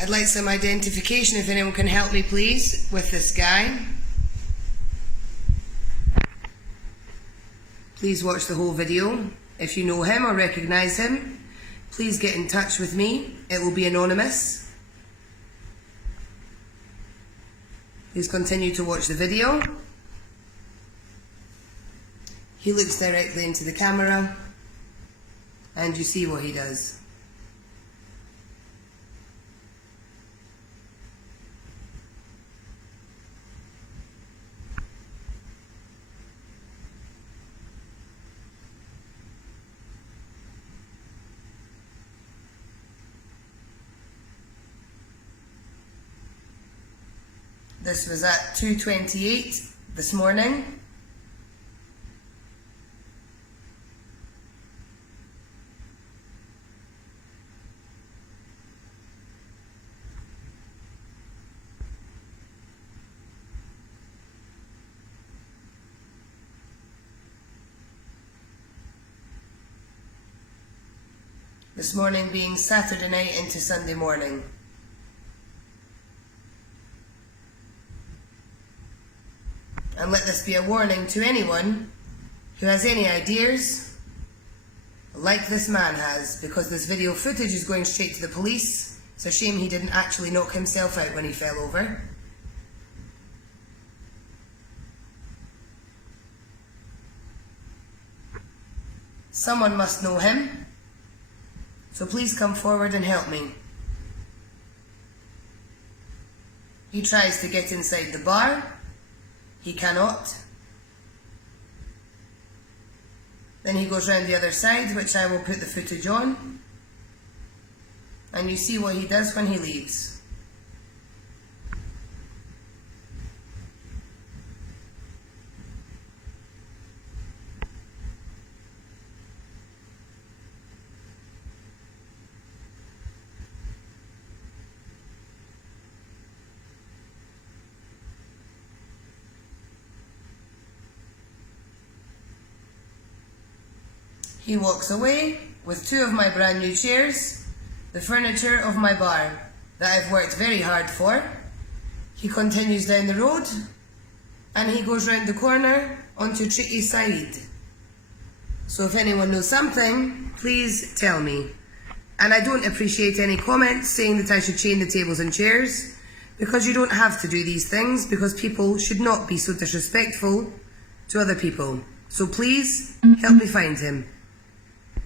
I'd like some identification if anyone can help me please with this guy. Please watch the whole video. If you know him or recognize him, please get in touch with me. It will be anonymous. Please continue to watch the video. He looks directly into the camera and you see what he does. This was at 2:28 this morning. This morning being Saturday night into Sunday morning. And let this be a warning to anyone who has any ideas like this man has, because this video footage is going straight to the police. It's a shame he didn't actually knock himself out when he fell over. Someone must know him, so please come forward and help me. He tries to get inside the bar. He cannot. Then he goes round the other side, which I will put the footage on. And you see what he does when he leaves. He walks away with two of my brand new chairs, the furniture of my bar that I've worked very hard for. He continues down the road and he goes round the corner onto Tricky Side. So if anyone knows something, please tell me. And I don't appreciate any comments saying that I should chain the tables and chairs, because you don't have to do these things, because people should not be so disrespectful to other people. So please help me find him.